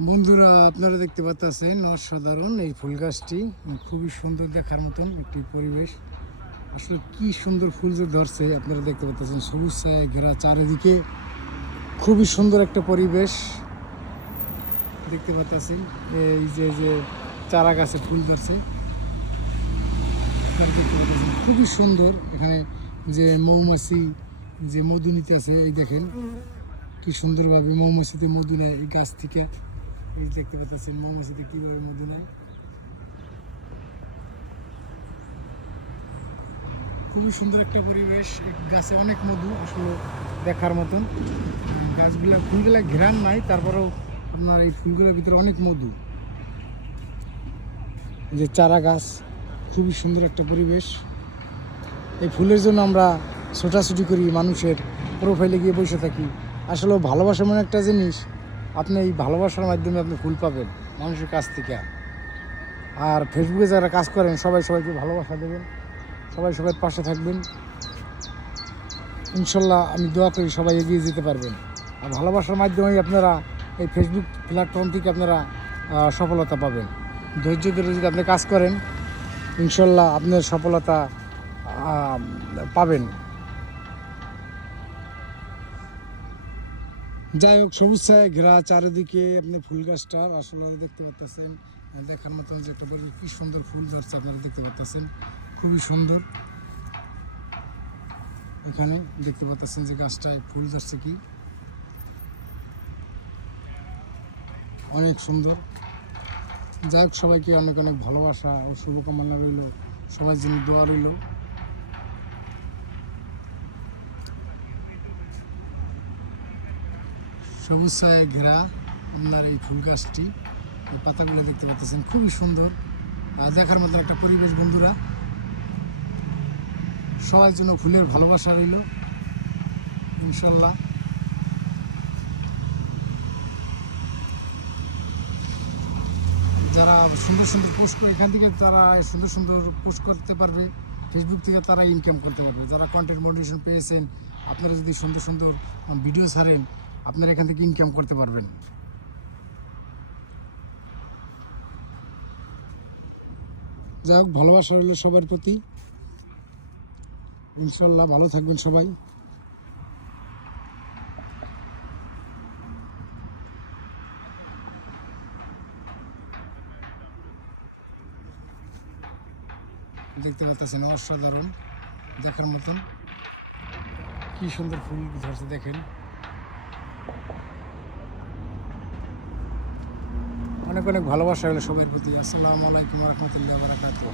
বন্ধুরা, আপনারা দেখতে পাচ্ছেন অসাধারণ এই ফুল গাছটি। খুবই সুন্দর, দেখার মতন একটি পরিবেশ। আসলে কি সুন্দর ফুল যে ধরছে, আপনারা দেখতে পাচ্ছেন সবুজ ছায়ায় ঘেরা চারিদিকে। খুবই সুন্দর একটা পরিবেশ দেখতে পাচ্ছেন। এই যে যে চারা গাছে ফুল ধরছে, খুবই সুন্দর। এখানে যে মৌমাছি যে মধু নিতে আছে, এই দেখেন কি সুন্দরভাবে মৌমাছিতে মধু নেয় এই গাছ থেকে। এই দেখতে পাচ্ছেন মৌমাছিতে কীভাবে মধু নেয়। খুবই সুন্দর একটা পরিবেশ। গাছে অনেক মধু, আসলে দেখার মতন। গাছগুলা ফুলগুলা ঘেরান নাই, তারপরেও আপনার এই ফুলগুলোর ভিতরে অনেক মধু। যে চারা গাছ, খুবই সুন্দর একটা পরিবেশ। এই ফুলের জন্য আমরা ছোটাছুটি করি, মানুষের প্রোফাইলে গিয়ে বসে থাকি। আসলে ভালোবাসা এমন একটা জিনিস, আপনি এই ভালোবাসার মাধ্যমে আপনি ফুল পাবেন মানুষের কাছ থেকে। আর ফেসবুকে যারা কাজ করেন, সবাইকে ভালোবাসা দেবেন, সবাই পাশে থাকবেন। ইনশাল্লাহ আমি দোয়া করি সবাই এগিয়ে যেতে পারবেন। আর ভালোবাসার মাধ্যমেই আপনারা এই ফেসবুক প্ল্যাটফর্ম থেকে আপনারা সফলতা পাবেন। ধৈর্য ধরে যদি আপনি কাজ করেন, ইনশাল্লাহ আপনার সফলতা পাবেন। যাই হোক, সবুজ ছায়া ঘেরা চারিদিকে আপনি ফুল গাছটার আসলে দেখতে পাচ্ছেন, দেখার মতন যে একটা বলি কি সুন্দর ফুল ধরছে, আপনারা দেখতে পাচ্ছেন খুবই সুন্দর। এখানে দেখতে পাচ্ছেন যে গাছটায় ফুল ধরছে, কি অনেক সুন্দর। যাই হোক, সবাইকে অনেক অনেক ভালোবাসা ও শুভকামনা রইল, সবার জন্য দোয়া রইল। সবুজ ছায়ায় ঘেরা আপনার এই ফুল গাছটি, এই পাতাগুলো দেখতে পাচ্ছেন খুবই সুন্দর। দেখার মতন একটা পরিবেশ। বন্ধুরা, সবার জন্য ফুলের ভালোবাসা রইল ইনশাল্লাহ। যারা সুন্দর সুন্দর পোস্ট করে, এখান থেকে তারা সুন্দর সুন্দর পোস্ট করতে পারবে, ফেসবুক থেকে তারা ইনকাম করতে পারবে। যারা কন্টেন্ট মনিটাইজেশন পেয়েছেন, আপনারা যদি সুন্দর সুন্দর ভিডিও ছাড়েন, আপনারা এখান থেকে ইনকাম করতে পারবেন। যাই হোক, ভালোবাসা রইল সবার প্রতি। ইনশাল্লাহ ভালো থাকবেন সবাই। দেখতে পাচ্ছেন অসাধারণ, দেখার মতন কি সুন্দর ফুল ধরছে, দেখেন। অনেক অনেক ভালোবাসা হলো সবার প্রতি। আসসালামু আলাইকুম ওয়া রাহমাতুল্লাহি ওয়া বারাকাতুহু।